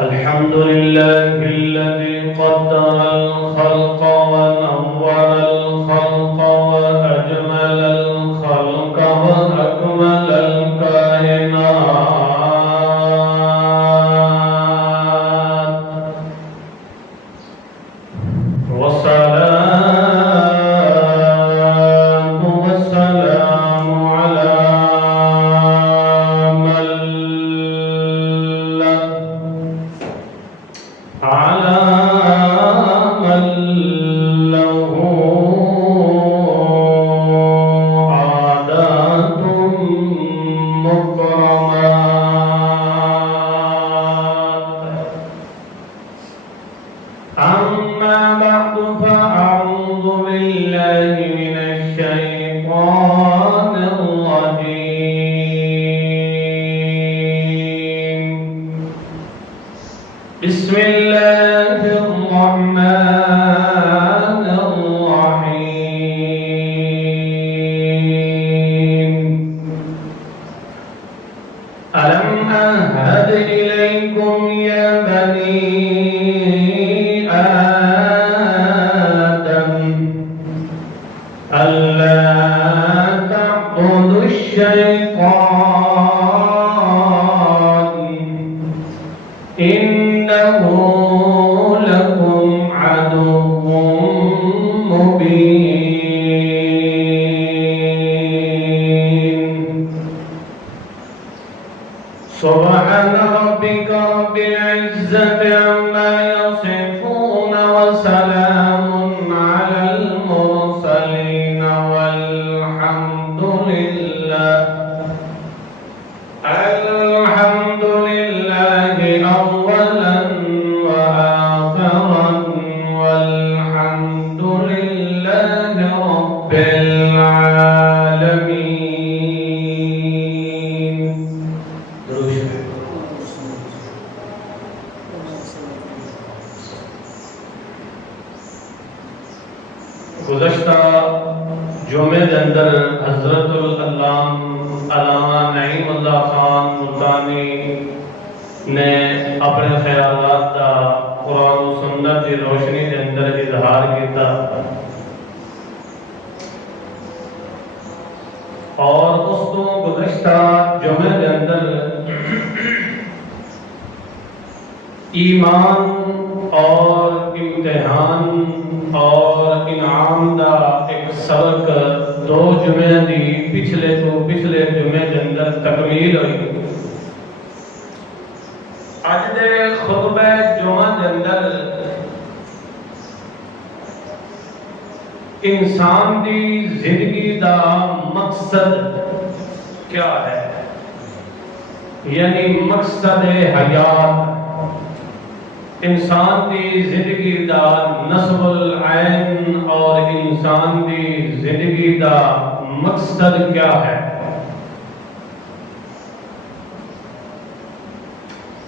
الحمد لله الذي قدر الخلق ونور الخلق وأجمل الخلق وأكمل الكائنات والصلاة والسلام على من له عادات مكرمات. أما بعد فأعوذ بالله من الشيطان الرجيم. بسم الله الرحمن الرحيم. ألم أعهد إليكم يا بني آدم ألا تعبدوا الشيطان إنه لكم عدو مبين. سبحان ربك رب العزة عما يصفون وسلام على المرسلين والحمد لله أولا وآخرا والحمد لله رب العالمين. گزشتہ جمعے کے اندر حضرت علامہ نعیم اللہ خان ملتانی نے اپنے خیالات کا قرآن و سنت کی روشنی کے اندر اظہار کیتا اور اس کو گزشتہ جمعے کے اندر ایمان اور امتحان اور انعام دا ایک سبق دو جمعے دی پچھلے جمعے کے اندر تکمیل ہوئی. اج دے خطبہ جمعہ کے اندر انسان دی زندگی دا مقصد کیا ہے، یعنی مقصد حیات، انسان دی زندگی دا نصب العین اور انسان دی زندگی دا مقصد کیا ہے.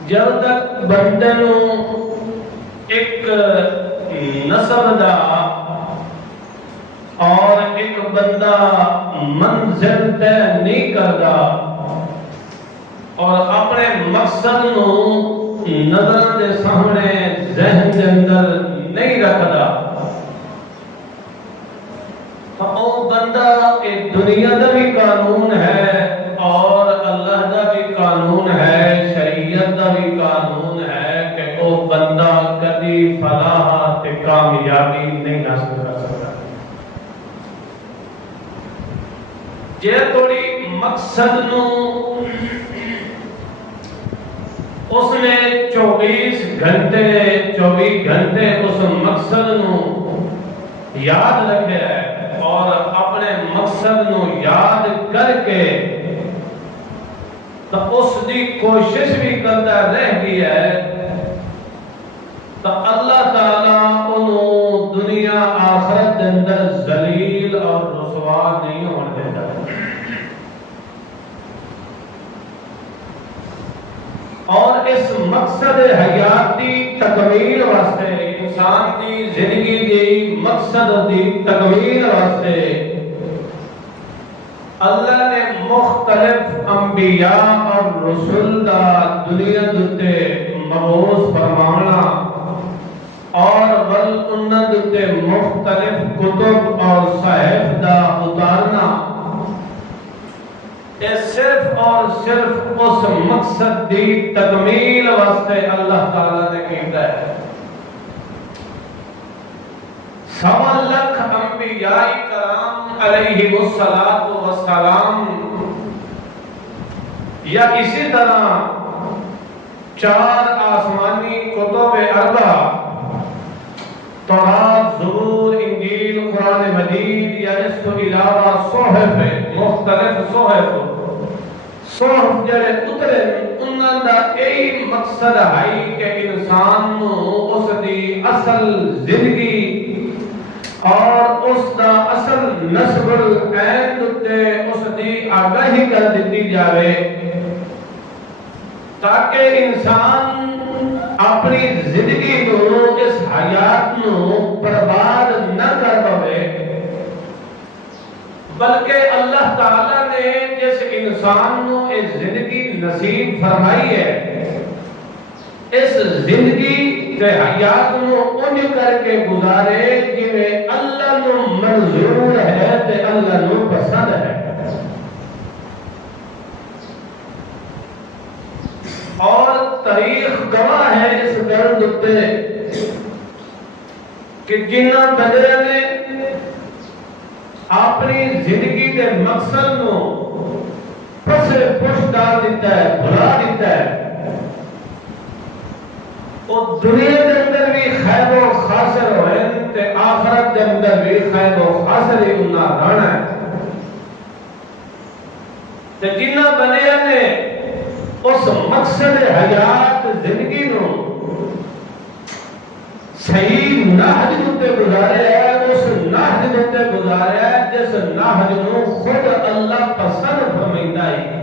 جب تک بندے نو ایک نسب دا اور ایک بندہ منزل طے نہیں کرتا اور اپنے مقصد نو نظر دے سامنے ذہن دے اندر نہیں رکھتا تو وہ بندہ ایک دنیا دا بھی قانون ہے اور اللہ دا بھی قانون ہے، شریعت دا بھی قانون ہے کہ وہ بندہ کبھی فلاح تے کامیابی نہیں حاصل کر سکتا. جے توڑی مقصد نو اس نے 24 گھنٹے اس مقصد نو یاد رکھے ہے اور اپنے مقصد نو یاد کر کے تو اس دی کوشش بھی کرتا رہ گئی ہے تو اللہ تعالیٰ انہوں دنیا آخرت کے اندر ذلیل اور رسوا نہیں ہونے دیتا. اور اس مقصد حیاتی تکمیل واسطے، انسان دی زندگی دی مقصد دی تکمیل واسطے اللہ نے مختلف انبیاء اور رسول دا دنیا دتے مبعوث فرمانا اور ول انہاں تے مختلف کتب اور صحائف دا اتارنا یہ صرف اور صرف اس مقصد دی تکمیل واسطے اللہ تعالیٰ نے کیتا ہے۔ 1.25 لاکھ انبیاء کرام علیہ السلام یا اسی طرح 4 آسمانی کتب اربع تورات، زبور، انجیل، قرآن مجید یا اس کو علاوہ صحف مختلف صحف جڑے اترے انہاں دا یہی مقصد ہے کہ انسان نو اس دی اصل زندگی اور اس دا اصل نسب العین تے اس دی آگاہی کر دیتی جاوے تاکہ انسان اپنی زندگی نو اس حیات نو برباد نہ کر پاوے، بلکہ اللہ تعالیٰ نے جس انسان نو اس زندگی نصیب فرمائی ہے اس زندگی تے حیات نو ان کر کے گزارے جویں اللہ نو منظور ہے تے اللہ نو پسند ہے۔ اور تاریخ گواہ ہے اس گل تے کہ جنہاں بندیاں نے اپنی زندگی کے مقصد نو پسے پش ڈال دیتا ہے، بھلا دیتا ہے، اور دنیا کے اندر بھی خیر و خاسر ہوئے تے آخرت کے اندر بھی خیر و خاسر ہی انہاں رہنا ہے۔ تے جنہاں بندیاں نے اس مقصد حیات زندگی نو صحیح نہج تے گزارے ہے، اس نہج تے گزارے ہے جس نہج نو خود اللہ پسند فرمائندا ہے۔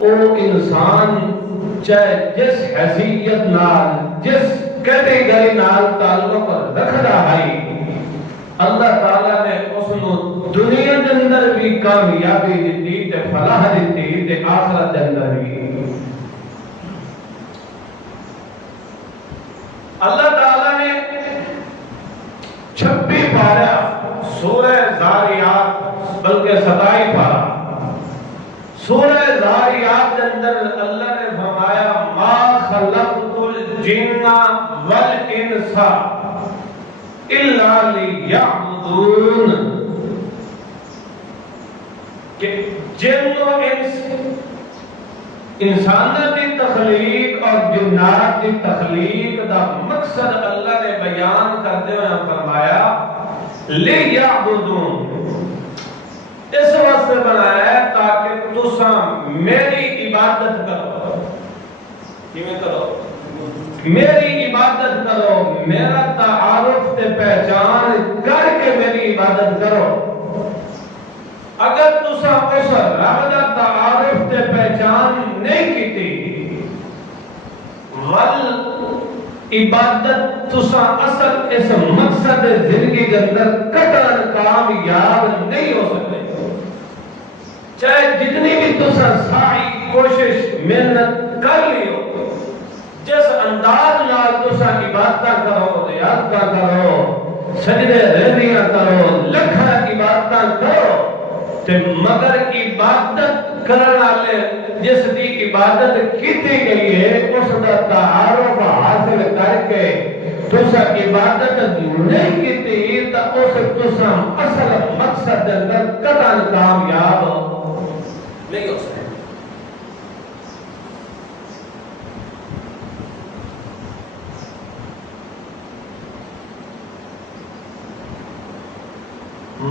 او انسان چاہے جس حیثیت نال جس کیٹیگری نال تعلق رکھدا ہے اللہ تعالیٰ نے اس نو دنیا کے اندر بھی کامیابی دیتی تے فلاح دیتی تے آخرت کے اندر بھی۔ اللہ تعالیٰ نے 26 پارہ سورہ زاریات بلکہ 27 پارہ سورہ زاریات کے اندر اللہ نے فرمایا ما خلقت الجن والانس الا لیعبدون، کہ جن و انسانوں کی تخلیق اور جنات کی تخلیق دا مقصد اللہ نے بیان کرتے ہوئے فرمایا لیعبدون، اس واسطے بنایا ہے تاکہ تساں میری عبادت کرو۔ کیویں کرو؟ میری عبادت کرو، میرا تعارف تے پہچان کر کے میری عبادت کرو۔ اگر تساں اس رب دا تعارف تے پہچان نہیں کیتی ول عبادت تساں اصل اس مقصد زندگی کے اندر قطعاً کامیاب نہیں ہو سکتے، چاہے جتنی بھی تساں سعی کوشش محنت کر لیو، جس انداز نال تساں عبادت کرو، ریاضت کرو، سجدے رہنیاں کرو، لکھاں عبادت کرو، تے مگر عبادت کرنے والے جس دی عبادت کیتی گئی ہے اس دا تعارف حاصل کر کے تساں عبادت نہیں کیتی تا اس تساں اصل مقصد دے اندر قطعاً کامیاب نہیں ہو سکتے۔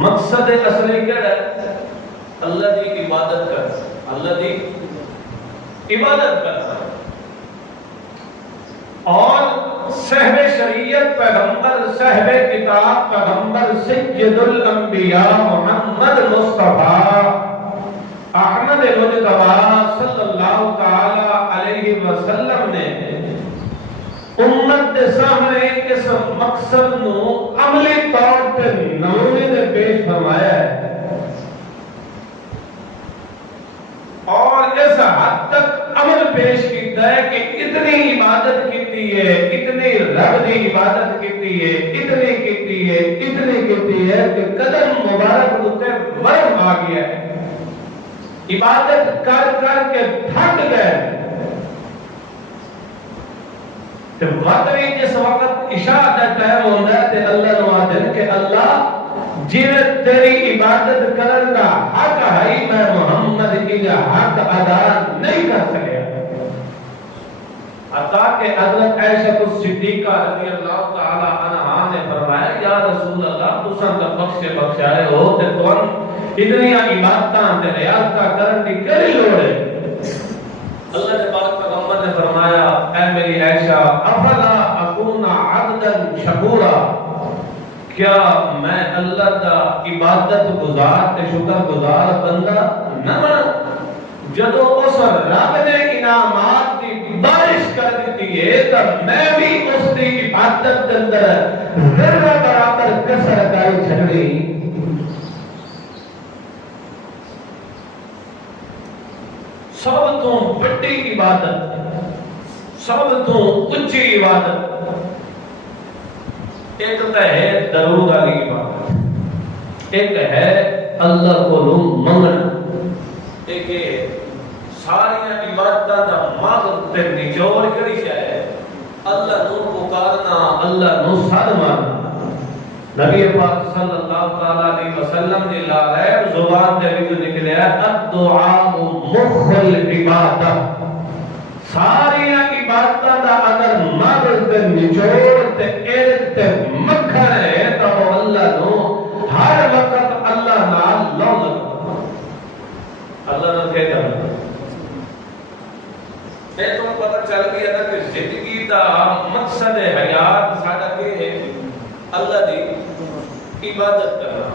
مقصد اصلی کیا ہے؟ اللہ دی عبادت کرنا، اللہ دی عبادت کرنا، اور صاحب شریعت پیغمبر، صاحب کتاب پیغمبر سید الانبیاء محمد مصطفیٰ احمد مجتبیٰ صلی اللہ تعالی علیہ وسلم نے امت کے سامنے اس مقصد نو عملی طور پر نمونے میں پیش فرمایا ہے، اور اس حد تک عمل پیش کیتا ہے کہ اتنی عبادت کیتی ہے، اتنی رب دی عبادت کیتی ہے، اتنی کیتی ہے، اتنی کیتی ہے کہ قدم مبارک ہوتے ورم آ گیا ہے، عبادت کر کر کے تھک گئے۔ وقت جس وقت عشاء کا ٹائم ہوتا ہے تے اللہ نو آدھن کہ اللہ جی تیری عبادت کرن دا حق ہے، میں محمد کی حق ادا نہیں کر سکیا۔ عطا کہ حضرت عائشہ الصدیقہ رضی اللہ تعالی عنہا نے فرمایا یا رسول اللہ تساں دا بخشائے ہو تے تون اتنی عبادتاں تے ریاضتاں کرن دی کیڑی لوڑ ہے؟ اللہ نے پاک پیغمبر نے فرمایا اے میری عائشہ افلا اکون عبدا شکورا، کیا میں اللہ دا عبادت گزار تے شکر گزار بندہ نہ بنا؟ جدو اس رب نے انعامات دی بارش کر دیتی ہے تو میں بھی اس دی عبادت کے اندر ذرہ برابر کسر کائی چھڑی۔ سب تو بڑی عبادت، سب تو اونچی عبادت ایک تو ہے درود والی عبادت، ایک ہے اللہ کو منگنا، ایک ہے ساری عبادتاں دا مغز تے نچوڑ کری ہے اللہ نو پکارنا، اللہ نو سر مارنا۔ نبی پاک صلی اللہ علیہ وسلم نے لا زبان دے وچوں نکلیا الدعاء مخ العبادت، ساری عبادتاں دا اگر مغز تے نچوڑ تے علم تے مکھن ہے تو اللہ نو ہر وقت اللہ نال لو لگا، اللہ نال کہہ کرنا۔ اے تو پتہ چل گیا نا کہ زندگی دا مقصد حیات ساڈا کہ ہے اللہ دی عبادت کرنا،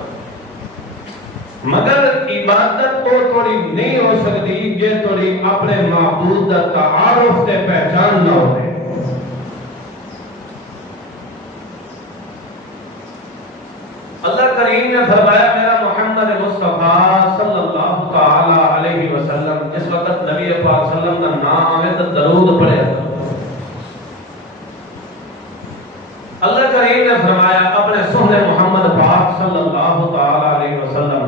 مگر عبادت تو تھوڑی نہیں ہو سکتی جے تھوڑی اپنے معبود دا تعارف تے پہچان نہ ہوئے۔ اللہ کریم نے فرمایا میرا محمد مصطفیٰ صلی اللہ تعالی علیہ وسلم، جس وقت نبی پاک صلی اللہ علیہ وسلم کا نام آئے تو درود پڑھے تھا۔ اللہ کریم نے فرمایا اپنے سہنے محمد پاک صلی اللہ تعالی علیہ وسلم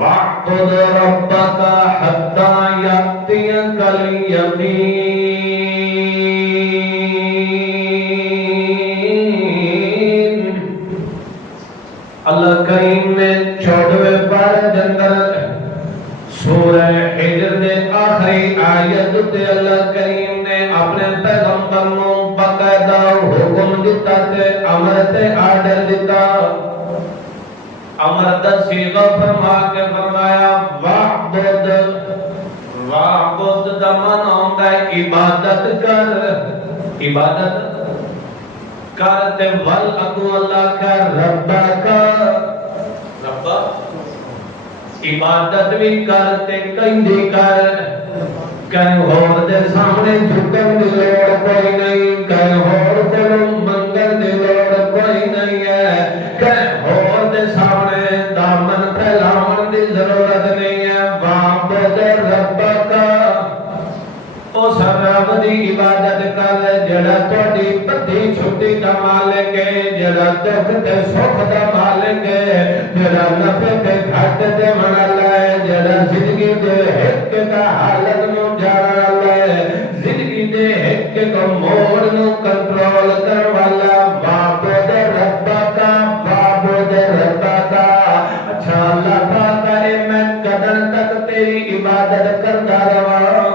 وَاعْبُدْ رَبَّكَ حَتَّى يَأْتِيَكَ الْيَقِينُ۔ اللہ کریم نے 14ویں پارے دے اندر سورہ حجر دے آخری آیت تے اللہ کریم نے اپنے پیغمبر نو باقاعدہ حکم دیتا تے امر تے آرڈر دیتا، امر دا صیغہ فرما کے فرمایا وعبد، وعبد دا معنی ہوتا ہے عبادت کر، عبادت کر تے ول اکو اللہ کا ربا کا، ربا عبادت بھی کر تے کہیں کر، کہیں اور دے سامنے جھکن دی لوڑ کوئی نہیں، کہیں اور دے منگل دی لوڑ کوئی نہیں ہے، کہیں اور دے سامنے دامن پھیلاون دی ضرورت نہیں ہے۔ وعبد ربک، اس رب دی عبادت کر جڑا تہاڈی بدی چھٹی دا مالک ہے، جڑا دکھ تے سکھ دا مالک ہے، جڑا نفع تے گھٹ دے والا ہے، جڑا زندگی دے حق دا حالت نو جانن والا ہے، زندگی دے حق کو موڑ نو کنٹرول کرن والا۔ وعبد ربک، وعبد ربک، اچھا اللہ تعالی میں کدن تک تیری عبادت کردا رہواں،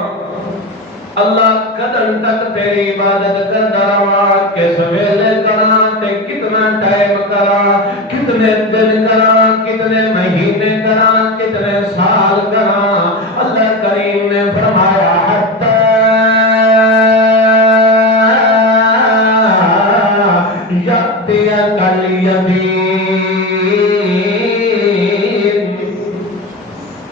اللہ قدر تک تیری عبادت کردا رہواں، کس ویلے کراں تے کتنا ٹائم کراں، کتنے دن کراں، کتنے مہینے کراں، کتنے سال کراں۔ اللہ کریم نے فرمایا حتی یأتیک الیقین،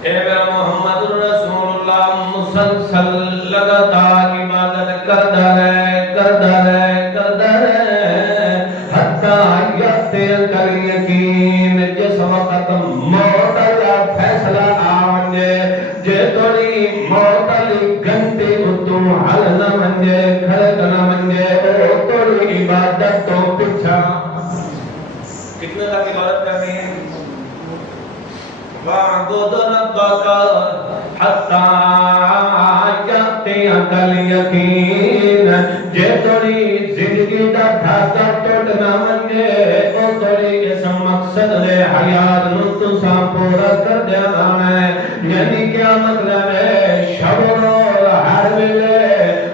اے میرا محمد رسول اللہ مسلسل لگاتار عبادت کردا رہے، کردا رہے، کردا رہے، حتی یأتیک الیقین، جس وقت موت دا فیصلہ آ ونجے، جے تھوڑی موت علی حل نہ منجے کھڑک نہ منجے او توڑی عبادت تو پچھا کتنے تک عبادت کرنی ہے وَاعْبُدْ رَبَّكَ حَتَّى يَأْتِيَكَ الْيَقِينُ جے توڑی زندگی دا دھاگا ٹوٹ نہ منجے او توڑی اس مقصد دے حیات نو تساں پورا کر دینا ہے یعنی کیا مطلب ہے شب و روز ہر ویلے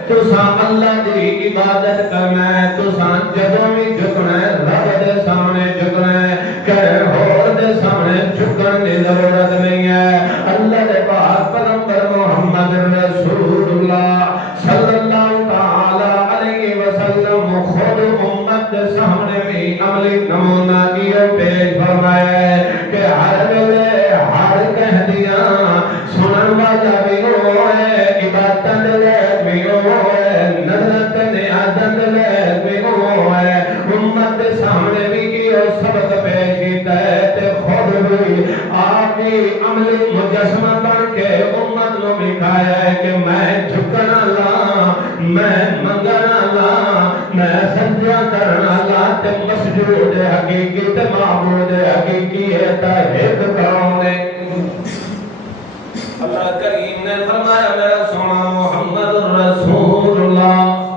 تساں اللہ دی عبادت کرنا ہے تساں جدوں بھی جھکنا ہے رب دے سامنے جھکنا ہے کہ ہور دے سامنے جھکن دی ضرورت نہیں ہے اللہ دے پاک پیغمبر محمد رسول اللہ صلی اللہ تعالی علیہ وسلم خود امت دے سامنے بھی عملی نمونہ کیا پیش فرمایا ہے کہ ہر ویلے ہر کہہ دیا سنن والا بھی ہوئے عبادت دے بھی ہوئے نظرت نیازت دے بھی ہوئے امت دے سامنے بھی کیا سبق پیش کیتا ہے تے خود بھی آپ بھی عملی مجسمہ بن کے امت نو دکھایا ہے کہ میں جھکنا لا میں منگنا لا میں سجدہ کرنا لا تے مسجود حقیقی تے معبود حقیقی ہے تحید کروں نے اللہ کریم نے فرمایا میرا سونا محمد رسول اللہ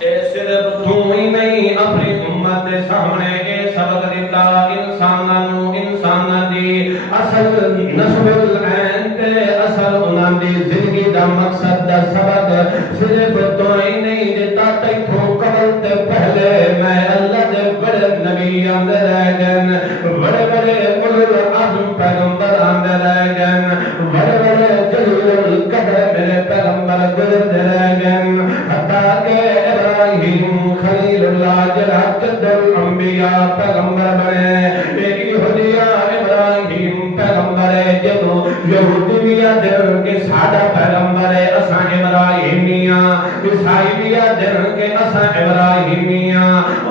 اے صرف تو ہی نہیں اپنی امت کے سامنے اے سبق دیتا انساناں دی اصل نسب العین تے اصل انہاں دی زندگی دا مقصد دا سبق صرف تو ہی نہیں دیتا تیتھوں قبل تے پہلے میں اللہ دے بڑے نبی آندے رہ گئے بڑے بڑے اولو العزم پیغمبر آندے رہ گئے بڑے بڑے جلیل القدر میرے پیغمبر گزرتے رہ گئے حتیٰ کہ ابراہیم خلیل اللہ جلہ جد الانبیاء پیغمبر بنے ایک یہودیہ ابراہیم پیغمبر جدو یہودیہ دن کے سادہ پیغمبر اساں ابراہیمیہ عیسائیہ دن کے اساں ابراہیمیہ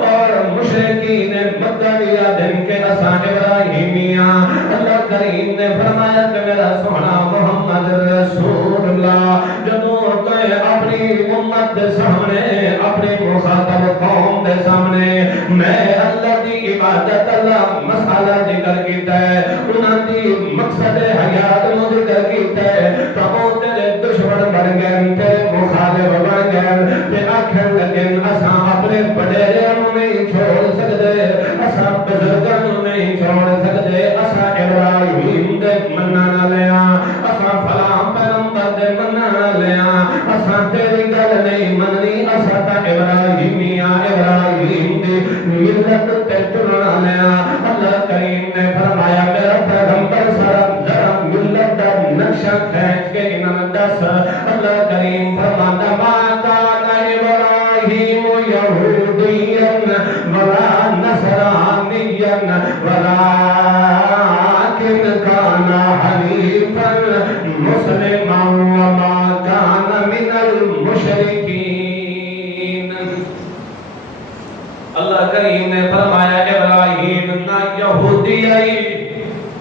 اور مشرکین مکہ دن کے اساں ابراہیمیہ اللہ کریم نے فرمایا کہ میرا سونا محمد رسول اللہ جدو کہ اپنی امت دے سامنے اپنی مخاطب قوم دے سامنے میں اللہ دی عبادت اللہ مسئلہ ذکر کیتا ہے انہاں دی مقصد حیات نو ذکر کیتا ہے تو وہ تیرے دشمن بن گئے تیرے مخالف بن گئے تے آکھن لگے اساں اپنے وڈیریاں نو نہیں چھوڑ سکدے اساں بزرگاں نو نہیں چھوڑ سکدے اساں ابراہیم دے مننا لیاں اساں فلاں پیغمبر دے مننا لیاں اساں تیری گل نہیں مننی اساں تا ابراہیمیاں ابراہیم دی ملت تے ٹرنا لیاں اللہ کریم نے فرمایا میرا پیغمبر ذرا ملت دا نقشہ کھینچ کے انہاں دس اللہ کریم فرماتا ما کان ابراہیم یہودیاں ولا نصرانیاں ولکن کان حنیفا مسلما وما کان من المشرکین اللہ کریم نے فرمایا ابراہیم نہ یہودی آئی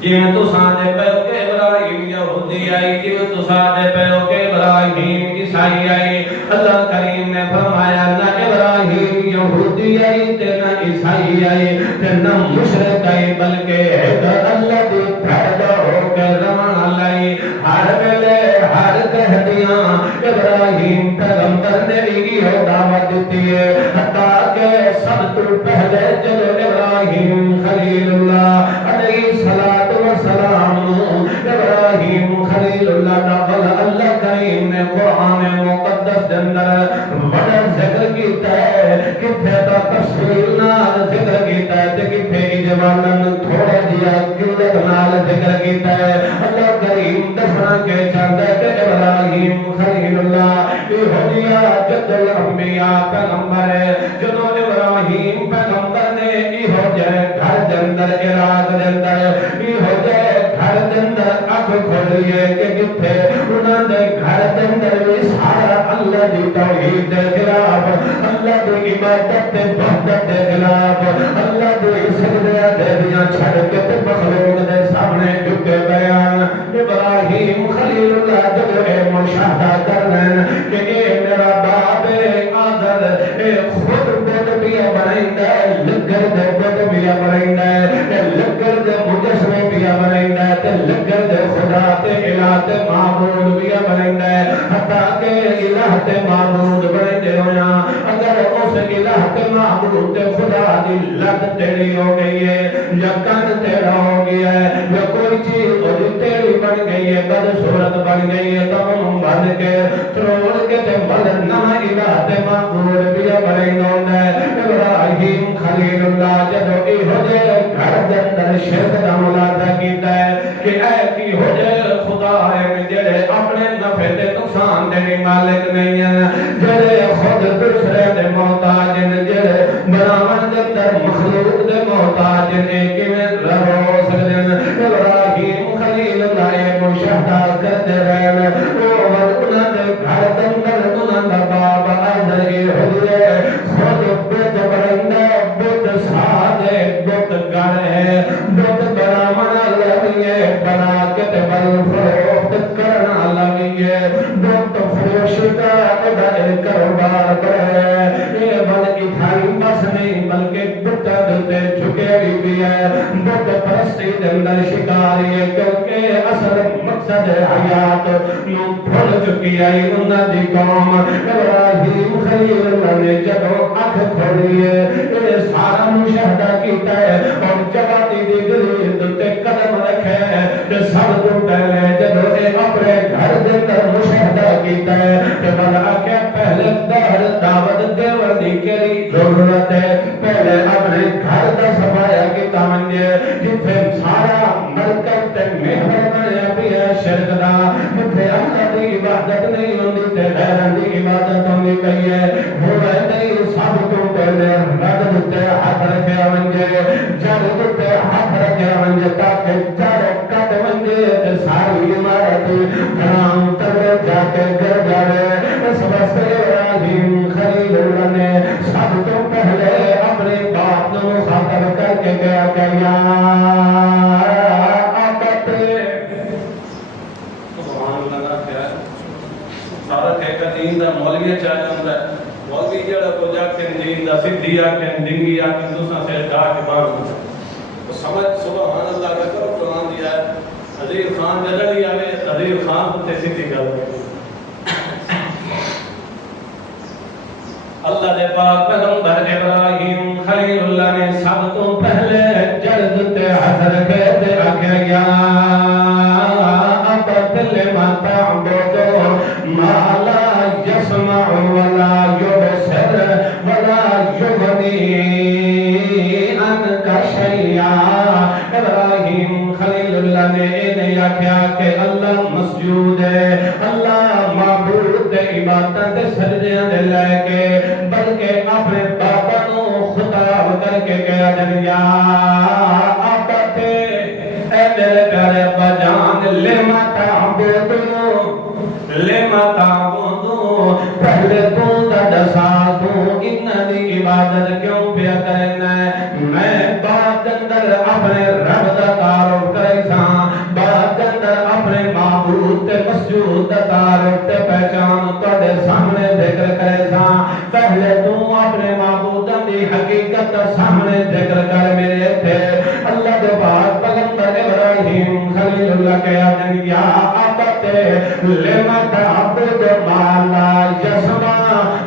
جن تو ساندے پیو کہ ابراہیم یہودی آئی جن تو ساندے پیو کہ ابراہیم عیسائی آئی اللہ کریم نے فرمایا نہ ابراہیم یہودی آئی تے نہ عیسائی آئی تے نہ مشرک آئی بلکہ ایک اللہ دی پیدا ہو کے رواں لائی ہر ویلے ہر کہدیاں ابراہیم پیغمبر نے بھی ہو دعوت دیتی ہے حتیٰ کہ سب تو پہلے جب ابراہیم خلیل اللہ علیہ الصلوۃ والسلام ابراہیم خلیل اللہ داخل اللہ کریم نے قرآن مقدس کے اندر بڑا ذکر کیتا ہے کتنے کا تفصیل نال ذکر کیتا ہے تے کتنے اجمالاً تھوڑا دیا قلت نال ذکر کیتا ہے اللہ کریم دسنا کے چاہتا ہے کہ ابراہیم خلیل اللہ یہودیہ جد الانبیاء پیغمبر ہے جدو ابراہیم پیغمبر نے یہ جائے گھر کے اندر عراق کے اندر یہ جائے گھر کے اندر اکھ کھولیے کہ جتھے انہوں نے گھر کے اندر بھی سارا اللہ دی توحید کے خلاف اللہ دی عبادت کے وحدت کے خلاف اللہ دی سجدے دے دیاں چھڑ کے تے مخلوق دے سامنے جھکے بیان ابراہیم خلیل اللہ جب اے مشاہدہ کرنا کہ اے میرا باپ آدر اے خود بد بیا بنائندہ ہے لگر دے بد بیا بنائندہ ہے لگر دے مجسمے بیا بنائندہ ہے لگر دے خدا تے الہ تے معبود بیا بنائندہ ہے حتیٰ کہ الہ تے معبود بنائندے ہویا اگر اس الہ تے معبود تے خدا دی لگ تیری ہو گئی ہے یا کن تیرا ہو گیا ہے یا کوئی چیز تیری بن گئی ہے بد صورت بن گئی ہے تو ہم بن کے تروڑ کے تے بلد نہ الہ تے معبود بیا بنائندہ ہے ابراہیم خلیل اللہ جدو ای ہو جائے گھر دے اندر شرک دا ملاحظہ کیتا ہے کہ اے کی ہو جائے خدا ہے جڑے اپنے نفع تے نقصان دے مالک نہیں ہیں جڑے خود دوسرے دے محتاج ہیں جڑے بناون دے اندر مخلوق دے محتاج ہیں کیویں رہو سکدے ہیں ابراہیم خلیل اللہ مشاہدہ کرتے رہے او انہاں دے گھر دے اندر انہاں دا بابا آدر ہو جائے خود بت بنائندہ بت سادے بت گھر ہے بت بناونا لگی ہے بنا کے تے بل فروخت کرنا لگی ہے بت فروش کا کاروبار کرے یہ بل اٹھائی بس نہیں بلکہ بت دلتے چکے بھی ہے بت پرستی دے اندر شکاری ہے کیونکہ اصل مقصد حیات نو بھول چکی ہے انہاں دی قوم ابراہیم خلیل اللہ نے جدو اکھ کھولی ہے یہ سارا مشاہدہ کیتا ہے اور جگہ دی دلی دلتے قدم رکھے کہ سب تو پہلے جدو اپنے گھر دے اندر مشاہدہ کیتا ہے کہ بلا کے پہلے دہر دعوت دیور دی کری ضرورت ہے پہلے اپنے گھر دا صفایا کیتا منجے جتھے سارا مرکز تے محور بنیا پیا شرک دا جتھے اللہ دی عبادت نہیں ہوندی تے غیران دی عبادت ہوندی پئی ہے ہوئے نہیں سب تو پہلے رد تے ہاتھ رکھیا منجے جڑ تے ہاتھ رکھیا منجے تاکہ جڑ کٹ منجے تے ساری عمارت گھرام تلے جا کے گر جاوے اس واسطے ابراہیم خلیل اللہ نے سب تو پہلے اپنے باپ نو مخاطب کر کے گیا کہ یا ابت سبحان اللہ کیا سارا ٹھیکہ دین دا مولوی چاہے ہوندا ہے مولوی جڑا کو جا کے دین دا سدھی آ کے ڈنگی آ کے دوسرا سے ڈا کے باندھ تو سمجھ سبحان اللہ کا کرو قرآن دیا ہے عزیز خان جلال ہی آوے عزیز خان تے سدھی گل اللہ دے پاک پیغمبر ابراہیم خلیل اللہ نے سب تو پہلے جلد تے ہاتھ رکھے تے آکھیا یا ابت لما تعبد ما لا يسمع ولا يبصر ولا يغني عنك شيئا ابراہیم خلیل اللہ نے انہیں آکھیا کہ اللہ مسجود ہے اللہ معبود دے عبادت دے سجدیاں دے لے کے بلکہ اپنے بابا نو خطاب کر کے کہا دنیا آبتے اے میرے پیارے ابا جان لما تعبدو پہلے تو دا دسا تو انہاں دی عبادت کیوں پیا کرنا ہے میں بات اندر اپنے رب دا تعارف کرے ساں بات اندر اپنے معبود تے مسجود دا تعارف تے پہچان تواڈے سامنے ذکر کرے ساں پہلے تو اپنے معبوداں دی حقیقت دا سامنے ذکر کر میرے تھے اللہ دے پاک پیغمبر ابراہیم خلیل اللہ کہا دن یا آبت لما تعبد ما لا يسمع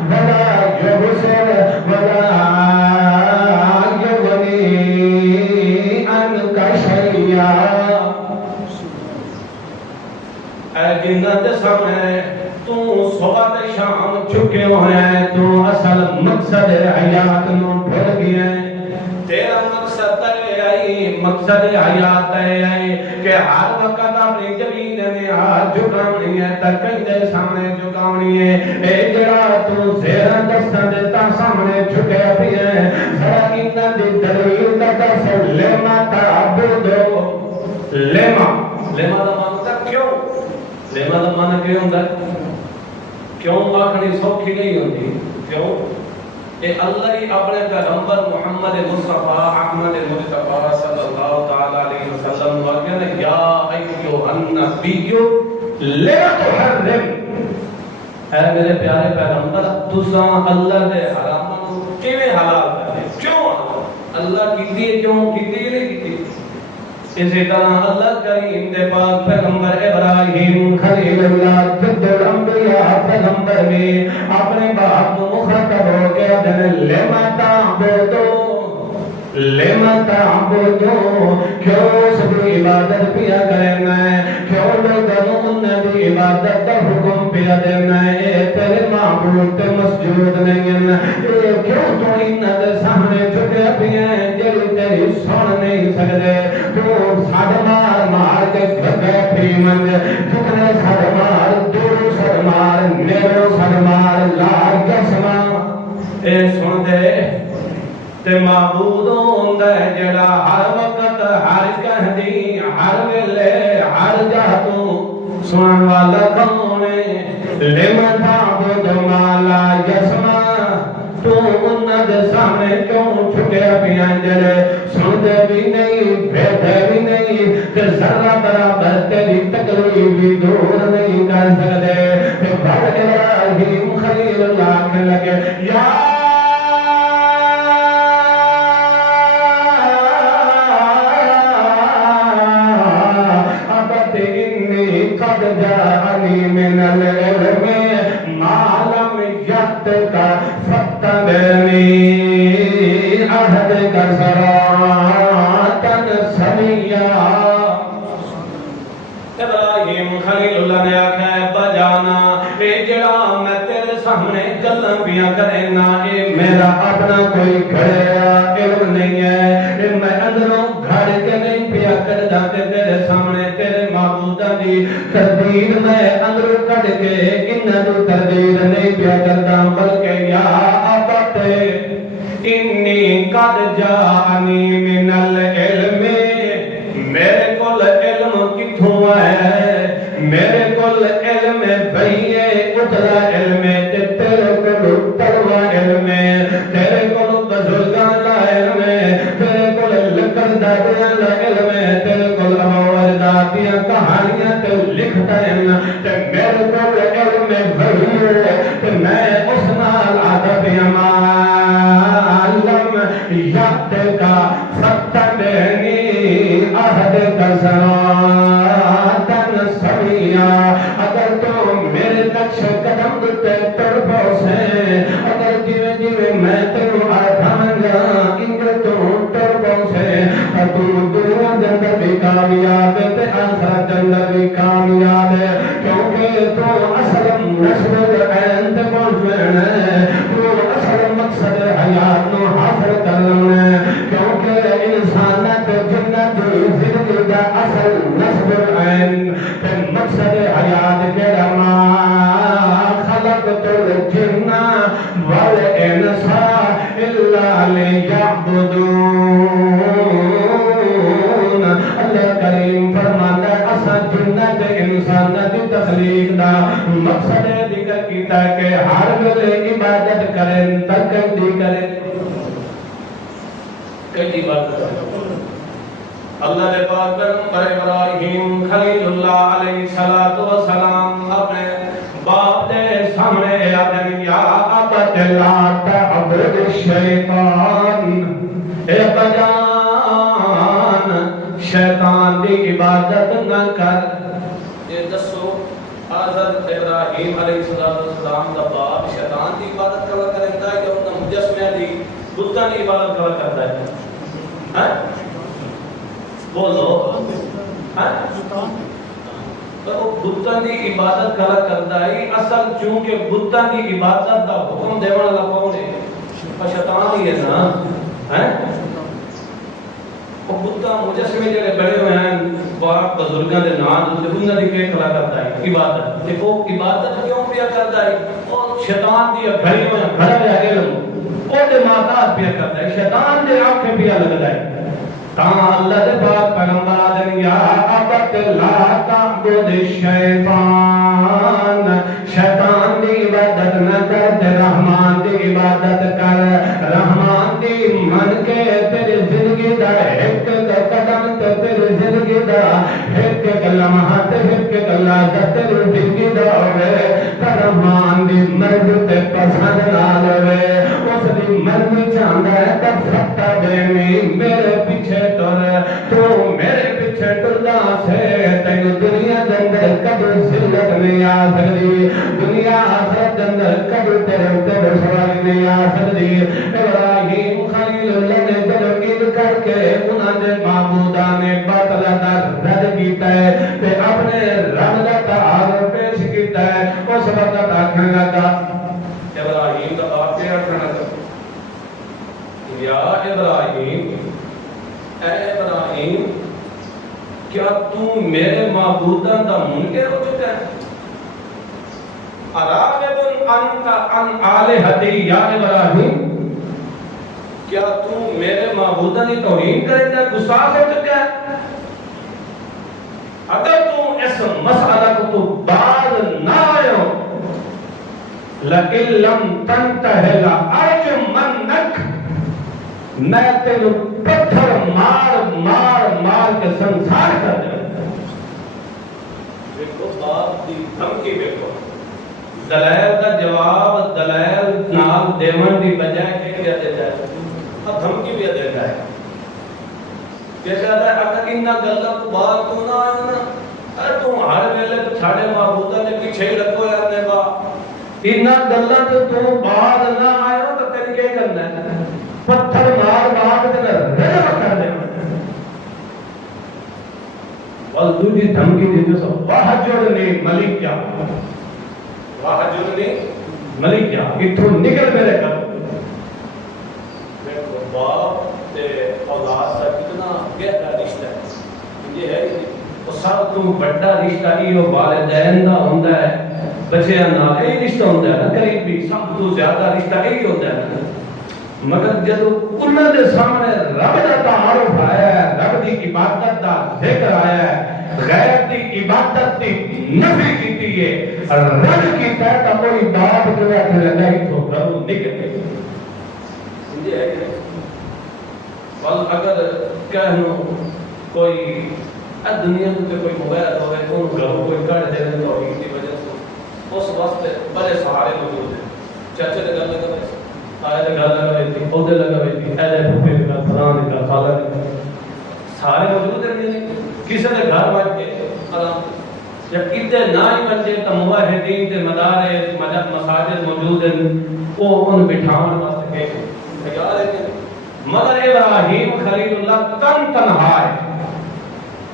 ولا يبصر ولا يغني عنك شيئا اے جنت سامنے تو صبح تے شام چکے ہوئے ہیں تو اصل مقصد حیات نو بھول گئے ہیں تیرا مقصد ہے آئی مقصد حیات ہے آئی کہ ہر وقت اپنی زمین میں ہاتھ جھکاونی ہے تکئی دے سامنے جھکاونی ہے اے جڑا تو زیرہ دستاں دیتا سامنے جھکے پی ہے ذرا انہاں دی دلیل دا دس لما تعبدو لما دا مطلب کیوں لما دا معنی کیوں ہوندا ہے کیوں آکھنی سوکھی نہیں ہوندی کیوں اے اللہ ہی اپنے پیغمبر محمد مصطفیٰ احمد مصطفیٰ صلی اللہ تعالی علیہ وسلم وغیرہ یا ایوہ النبی لما تحرم اے میرے پیارے پیغمبر تساں اللہ دے حراماں کو کیویں حلال کرتے کیوں اللہ کیتی ہے کیوں کیتی نہیں کیتی اسی طرح اللہ کریم دے پاک پیغمبر ابراہیم خلیل اللہ جد الانبیاء پیغمبر نے اپنے باپ کو مخاطب ہو کے دن لما تعبدو کیوں سب عبادت پیا کرنا ہے کیوں لوگوں انہیں بھی عبادت کا حکم پیا دینا ہے تیرے معبود تے مسجود نہیں ہے کیوں تو انہیں دے سامنے چھکے پیا ہیں جلی تیری سن نہیں سکتے تو ساڑ مار کے گھگے پھی منج جتنے ساڑ مار دور ساڑ مار نیرو ساڑ مار لار جسما اے سن دے تے معبود ہوندا ہے جڑا ہر وقت ہر کہندی ہر ویلے ہر جگہ تو سنن والا کون ہے لمن تعبد ما لا يسمع تو انہاں دے سامنے کیوں چھکے پیا جڑے سنتے بھی نہیں بیٹھے بھی نہیں تے ذرہ برابر تیری تکلیف بھی دور نہیں کر سکتے تے بڑھ ابراہیم خلیل اللہ کے لگے یا قد جاءني من العلم ما لم يأتك فاتبعني أهدك صراطا سويا ابراہیم خلیل اللہ نے آکھا ہے ابا جانا اے جڑا میں تیرے سامنے گلاں پیاں کرنا اے میرا اپنا کوئی گھڑیا علم نہیں ہے میں اندروں گھڑ کے نہیں پیا کر جاتے تیرے سامنے تیرے معبودہ دی تردید میں اندروں کڑ کے انہاں تو تردید نہیں پیا کرتا بلکہ یا ابت انی قد جاءنی من العلم میرے کول علم کتھوں ہے میرے کول علم بھئیے اتلا علم تے تیرے کول تروا علم تیرے کول بزرگاں دا علم تیرے کول لکڑ دادیاں دا علم تیرے کول امور دادیاں کہانیاں تے لکھتا ہے تے میرے کول علم بھئیے تے میں اس نال عادت عمالم یاد کا فتبنی عہد کا صراطاً سویا اگر تو میرے نقش قدم تے تر پہنچے اگر جیوے جیوے میں تیرو آدھان گا انگر تو تر پہنچے تو دنیا جندر بھی کامیاب تے آخرت جندر بھی کامیاب کیونکہ تو اصل نسل عین تے پہنچنا تو اصل مقصد حیات نو حاصل کرنا کیونکہ انسانت جنت زندگی دا اصل نسب العین تے مقصد حیات کیڑا ما خلقت الجن والانس الا لیعبدون اللہ کریم فرماتا ہے اسا جنت انسانت تخلیق دا مقصد ذکر کیتا ہے کہ ہر ویلے عبادت کریں تقدی کریں کئی بات اللہ نے پاک پیغمبر ابراہیم خلیل اللہ علیہ السلام اپنے باپ دے سامنے آدم یا ابت لا تعبد الشیطان اے بجان شیطان دی عبادت نہ کر یہ دسو حضرت ابراہیم علیہ السلام دا باپ شیطان دی عبادت کرتا ہے کہ انہاں مجسمے دی بتاں دی عبادت کرتا ہے ہاں بولو ہاں تو بتاں دی عبادت کرتا ہے اصل چونکہ بتاں دی عبادت دا حکم دیون والا کون ہے شیطان ہی ہے نا ہیں وہ بتاں مجسمے جڑے بڑے ہوئے ہیں باپ بزرگاں دے نام تے انہاں دی کی کھڑا کرتا ہے عبادت تے وہ عبادت کیوں پیا کرتا ہے وہ شیطان دی گھڑی میں گھڑا ہے علم او دے ماتات پیا کرتا ہے شیطان دے آنکھیں پیا لگتا ہے کہاں اللہ دے پاک پیغمبر آدم یا ابت لا تعبد الشیطان شیطان دی عبادت نہ کر تے رحمان دی عبادت کر رحمان دی من کے تیری زندگی دا ایک قدم تے تیری زندگی دا ایک لمحہ تے ایک اللہ دا تیرے دل دا ہوے رحمان دی مرضی تے پسند نال ہوے اس دی مرضی چاہندا ہے تے فتح دینی میرے پیچھے ٹر تو میرے پیچھے ٹردا سے تینوں دنیا دے اندر کبھی ذلت نہیں آ سکدی دنیا آخرت دے اندر کبھی تیرے تے رسوائی نہیں آ سکدی ابراہیم خلیل اللہ نے دل کر کے انہاں دے معبودان باطل دا رد کیتا ہے تے اپنے رب دا تعارف پیش کیتا ہے اس وقت آکھن لگا ابراہیم دا باپ کیا آکھن لگا یا ابراہیم اے ابراہیم کیا تو میرے معبودان دا منکر ہو چکا ہے اراغب انت ان آلہتی یا ابراہیم کیا تو میرے معبودان کی توہین کرے گا گستاخ ہو چکا ہے اگر تو اس مسئلہ کو تو باز نہ آئے لَإِن لَمْ تَنْتَهِ لَأَرْجُمَنَّكَ میں تینو پتھر مار مار مار کے سنسار کر دیں دیکھو بات دی دھمکی دیکھو دلائل کا جواب دلائل نال دیون دی بجائے کیا دیتا ہے اب دھمکی بھی دیتا ہے کہتا ہے اگر انہا گلہ کو بات تو نہ آئے نا ارے تم ہر ویلے تو چھاڑے معبودہ نے پیچھے ہی رکھو یار نے با انہا گلہ تو تم بات نہ آئے نا تو تیری کیا کرنا ہے پتھر مار بات دینا رجب کر دے اور دوسری دھمکی دیتے سو وحجرنی ملک کیا وحجرنی ملک کیا اتھو نکل میرے کر دیکھو باپ تے اولاد کا کتنا گہرا رشتہ ہے یہ ہے وہ سب تو بڑا رشتہ یہ والدین دا ہوندا ہے بچیاں نال یہ رشتہ ہوندا ہے قریبی سب تو زیادہ رشتہ یہ ہوندا ہے مگر جب انہاں دے سامنے رب دا تعارف آیا ہے رب دی عبادت دا ذکر آیا ہے غیر دی عبادت دی نفی کیتی ہے رد کیتا ہے تو کوئی باپ جو ہے کہ لگائی تو رب نکلے سمجھے ہے کہ ول اگر کہنو کوئی دنیا میں کوئی موبائل ہوئے تو گھروں کوئی کٹ دے دیں تو کی وجہ سے اس وقت بڑے سہارے موجود ہیں چرچے نے گل لگا آئے گل لگا تھی عہدے لگا تھی ایسے پھپھے کا فلاں کا خالہ کا سارے موجود ہیں کسی نے گھر بیٹھ کے آرام جب ادھر نہ ہی بچے تو موحدین تے مدارس مساجد موجود ہیں وہ ان بٹھاؤن واسطے تیار ہیں مگر ابراہیم خلیل اللہ تنہا ہے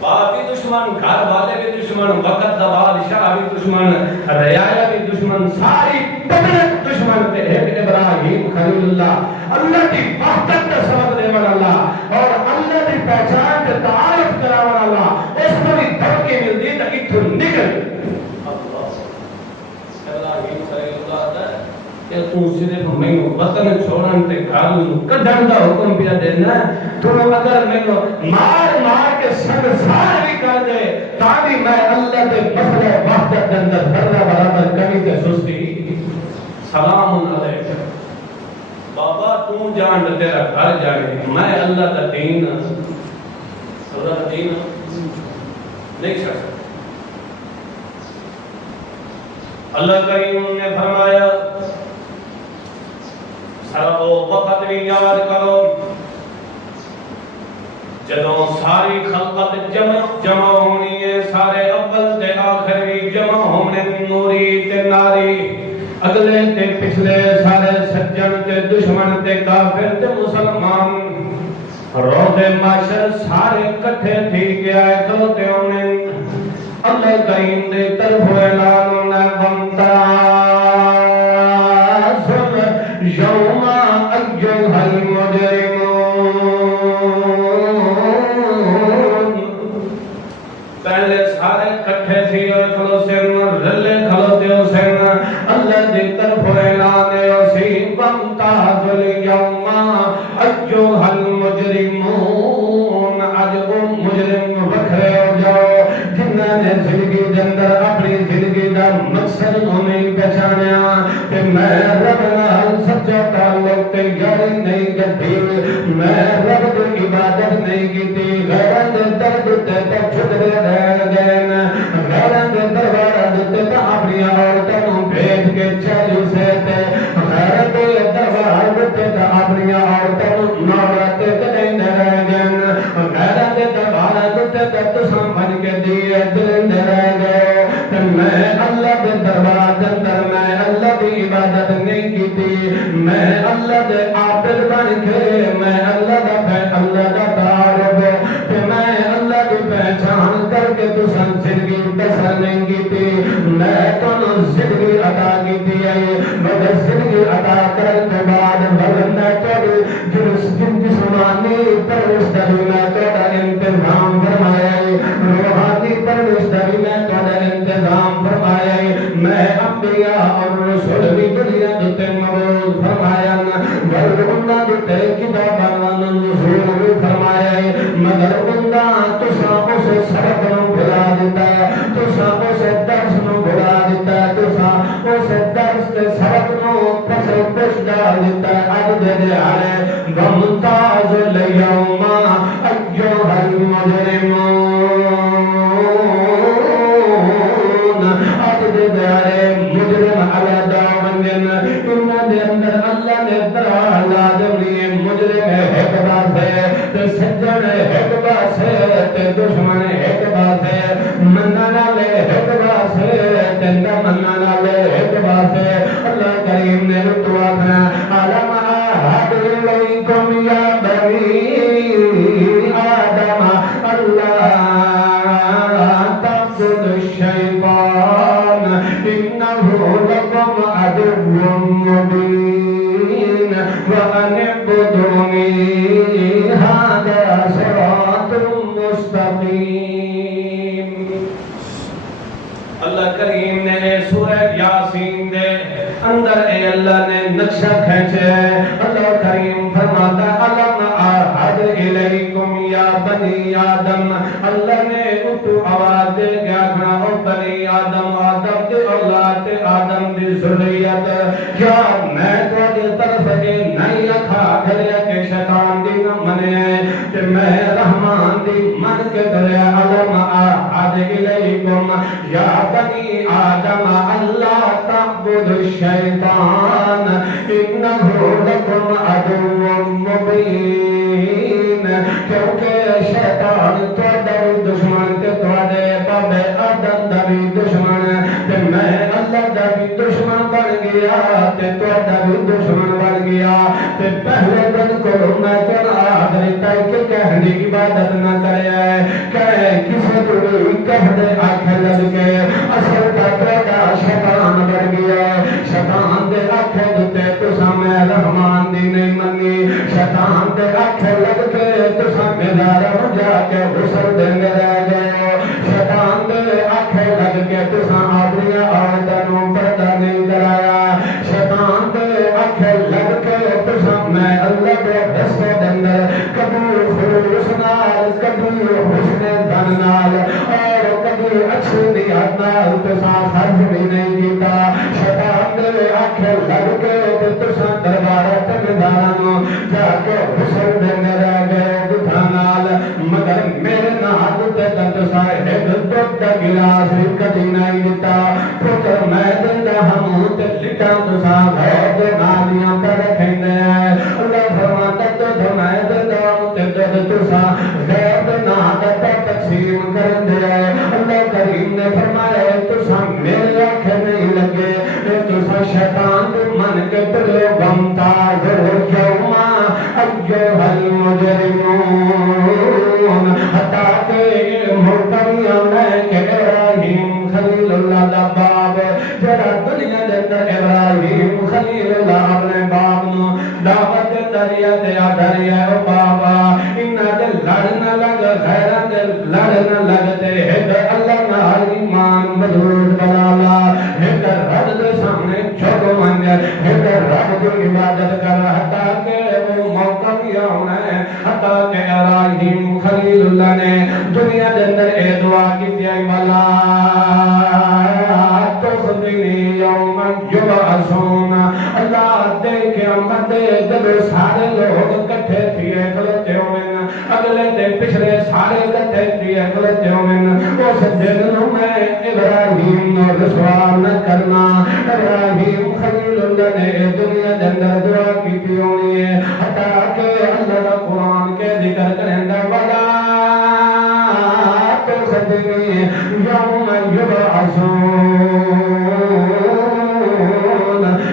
باپ بھی دشمن گھر والے بھی دشمن وقت دا بادشاہ بھی دشمن رعایا بھی دشمن ساری پبلک دشمن تے ایک ابراہیم خلیل اللہ اللہ کی وحدت کا سبب دے اللہ اور اللہ کی پہچان کے تعارف کراون اللہ اس کو بھی دھمکی ملتی تو اتھو نکل ابراہیم خلیل اللہ دا کہ تو صرف میں وطن چھوڑن تے گھر کڈن دا حکم پیا دینا تو اگر میں مار مار کے سنسار بھی کر دے تاکہ میں اللہ کے مسئلہ وحدت کے اندر ذرہ برابر کمی تے سستی سلام علیکم بابا تو جان تیرا گھر جانے میں اللہ کا دین اللہ کا دین نہیں چھڑ سکتا اللہ کریم نے فرمایا سارا وقت بھی یاد کرو جدوں ساری خلقت جمع ہونی ہے سارے اول تے آخر بھی جمع ہونے نوری تے ناری اگلے تے پچھلے سارے سجن تے دشمن تے کافر تے مسلمان روز محشر سارے کٹھے تھی گیا ہے کھلوتے ہونے اللہ کریم دے طرف اعلان بنتا یوم ایھا المجرمون پہلے سارے کٹھے تھی اور کھلوتے رلے کھلوتے حسین اللہ دی طرف اعلان اسی بنتا یوم ایھا المجرمون آج وہ مجرم وکھرے ہو جاؤ جنہاں نے زندگی دے اندر اپنی زندگی دا مقصد نہیں پہچانیا کہ میں رب نال سچا تعلق تے یاری نہیں کیتی میں رب دی عبادت نہیں کیتی غیرت دے درد تے چھڑے رہ گئے غیرت دے نہیں کی میں اللہ دے عابد بن کے میں اللہ دا تعارف تے میں اللہ دی پہچان کر کے تساں زندگی بسر نہیں کی میں تانوں زندگی عطا کی ہے مگر زندگی عطا کرنے کے بعد میں تیری جسمانی پرورش دا بھی میں تیرا انتظام فرمایا روحانی پرورش دا بھی میں تیرا انتظام فرمایا میں انبیاء اور رسول بھی دنیا دوتے مبعوث فرمایا بل انہاں دوتے کتاباں نزول بھی فرمایا مگر انہاں تساں اسے سبق نو بھلا دیتا ہے تساں اسے درس نو بھلا دیتا ہے تساں اسے درس کے سبق نو پسے پش ڈال دیتا ہے اب دے دیارے ومتاز اليوم ایوہ المجرمون اب دے دیارے مجرم علی داونگن انہاں دے اندر اللہ نے درہ لازم لیے مجرم ایک بات ہے تے سجن ایک بات ہے تے دشمن ایک بات ہے مننا لے ایک بات ہے تے نہ مننا لے ایک بات ہے اللہ کریم نے دعا کرا علم احد الیکم یا بنی آدم اللہ تعبدوا الشیطان انه لکم عدو مبین وان اعبدونی هذا صراط مستقیم اللہ کریم نے سورہ یاسین دے اندر اے اللہ نے نقشہ کھینچے اللہ کریم فرماتا علم احد الیکم یا بنی آدم اللہ نے اتو آواز دے گیا کھنا او بنی آدم آدم دے اولاد آدم دی ذریت کیا میں تو دی طرف اے نہیں رکھا گھریا کہ شیطان دی نہ منے کہ میں رحمان دی من کے دریا علم احد الیکم یا بنی آدم اللہ تعبد الشیطان انہو لکم عدو مبین کیونکہ شیطان تو دری دشمن تے توڑے بابے آدم دری دشمن تے میں اللہ دری دشمن بن گیا تے تو دری دشمن بن گیا تے پہلے دن کو میں تن آدھری تاکہ کہنے عبادت نہ کرے کہے کسی دنی کہہ دے آنکھیں لگ کے اصل کا پیدا شیطان بن گیا شیطان دے آنکھیں دتے تو سامنے رحمان دی نہیں منی شیطان دے آنکھیں لگ کے تو سامنے دارم جا کے حسن دیں گے رہ گئے شیطان دے آنکھیں لگ کے تو سامنے آدھریاں آدھنوں پردہ نہیں کرایا شیطان دے آنکھیں لگ کے تو سامنے اللہ دے رسے دندر کبھی خلوص نال کبھی حسن دن نال اور کبھی اچھی نیت نال تو سامنے خرچ بھی نہیں کیتا شیطان دے آنکھیں لگ کے تو سامنے دربارہ تنگداروں جا کے حسن دن رہ گئے دھانال مگر میرے نال تے تند سائے دودھ دا گلاس کدی نہیں دیتا پتر میں دندا ہم تے لٹا تو سا غیر دے نالیاں پر رکھندے اللہ فرماتا دودھ میں دندا تے دودھ تو سا غیر دے نال تے تقسیم کردے اللہ کریم نے فرمایا تو سا میرے آنکھیں نہیں لگے تو سا شیطان دے من کے تلے بمتا یوم ایھا المجرمون حتیٰ کہ مرتبیاں میں کہ ابراہیم خلیل اللہ دا باب جڑا دنیا دے اندر ابراہیم خلیل اللہ اپنے باپ نو دعوت دریا دیا دریا او بابا انہاں دے لڑنا لگ غیراں دے لڑنا لگتے ایک اللہ نال ایمان مضبوط بنالا ایک رب دے سامنے چھوڑو منجر ایک رب دی عبادت کر حتیٰ کہ وہ موقع بھی آنا ہے حتیٰ کہ ابراہیم خلیل اللہ نے دنیا دے اندر اے دعا کی تیائی والا تخذنی یوم یبعثون اللہ دے قیامت دے جب سارے لوگ کٹھے تھے کھلوتے ہوئے اگلے دے پچھلے سارے کٹھے تھے کھلوتے ہوئے اس دن میں ابراہیم رسوا نہ کرنا ابراہیم خلیل اللہ نے دنیا دے اندر دعا کی تھی ہونی ہے حتیٰ کہ اللہ قرآن کے ذکر کریں والا تخذنی یوم یبعثون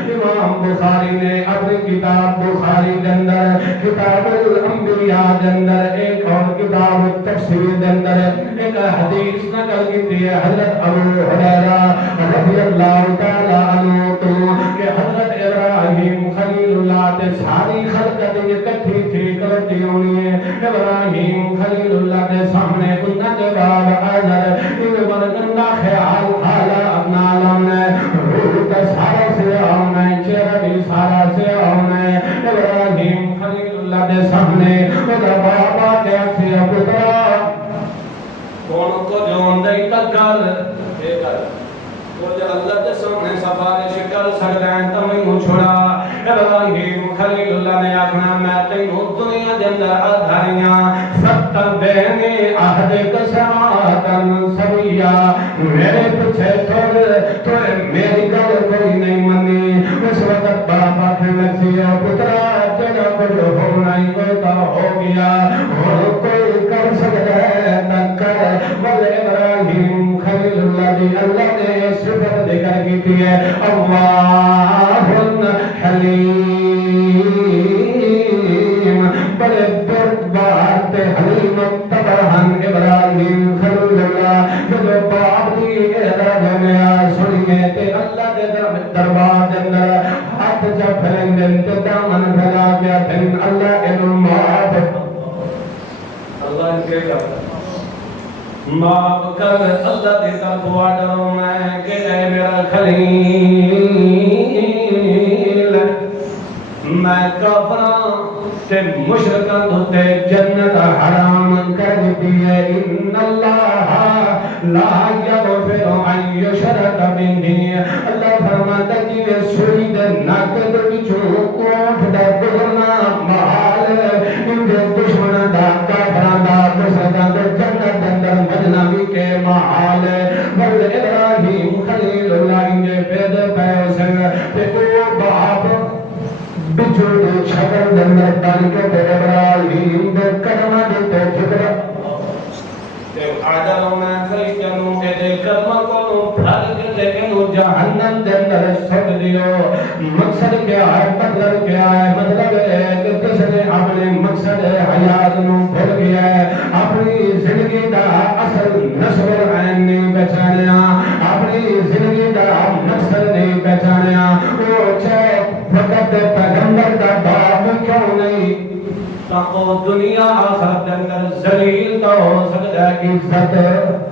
امام بخاری کتاب الانبیاء دے اندر ایک اور کتاب التفسیر دے اندر ایک حدیث نقل کی ہے حضرت ابو ہریرہ رضی اللہ تعالی عنہ تو کہ حضرت ابراہیم خلیل اللہ تے ساری خلقت اکٹھی تھی کلتی ہونی ہے ابراہیم خلیل اللہ کے سامنے انہا جواب حضر ان ورنہ خیال حالا اپنا علم ہے روح تا سارا سے آنا ہے چہرہ بھی سارا سے آنا ہے ابراہیم خلیل اللہ کے سامنے ادھا بابا کیا سے پترا کون کو جو اندائی تک کر وہ جو اللہ کے سامنے سفارش کر سکتا ہے تمہیں چھوڑا ابراہیم خلیل اللہ نے آکھنا میں تینوں دنیا دے اندر آدھاریاں ست بینی عہد کسماتن سویا میرے پچھے تو میری گل کوئی نہیں منی اس وقت باپا کھنے سی پترا جنہ کچھ ہونا ہی ہوتا ہو گیا اور کوئی کر سکتا ہے تکر بل ابراہیم خلیل اللہ دی اللہ نے صفت ذکر کی تھی ہے اللہ حلیم بڑے بردبار تے حلیم تبرہن ابراہیم خلیل اللہ جب باپ دی اعراض میں سنیے تے اللہ دے دربار دے اندر ہاتھ جب پھیلیں دن تے دامن پھیلا گیا دن اللہ انہوں معاف اللہ ان کے کرتا معاف کر اللہ دی طرف آڈروں میں کہ اے میرا خلیل میں کافران تے مشرکان ہوتے جنت حرام کر دی ہے ان اللہ لا یغفر ان یشرک بہ اللہ فرماتا کہ سوئی دے ناکد بچوں کوٹ دا گزرنا محال ان دے دشمن دا کافران دا مشرکان دا جنت اندر مجنبی کے محال بل ابراہیم خلیل اللہ انجے پید پیو سنگ تے او باپ بچوں چھگر دندر دن کے تے ابراہیم دے قدمہ دیتے جبرا تے آدھروں میں خریجنوں کے دے قدمہ کو پھر کے لیکن جہنم دندر سب دیو مقصد کیا ہے مطلب کیا ہے مطلب ہے کہ کس نے اپنے مقصد حیات نو بھول گیا ہے اپنی زندگی دا اصل نصب العین نہیں پہچانیا اپنی زندگی دا مقصد نہیں پہچانیا وہ چاہے فقط پیغمبر کا باپ کیوں نہیں تو دنیا آخرت اندر ذلیل تو ہو سکتا ہے عزت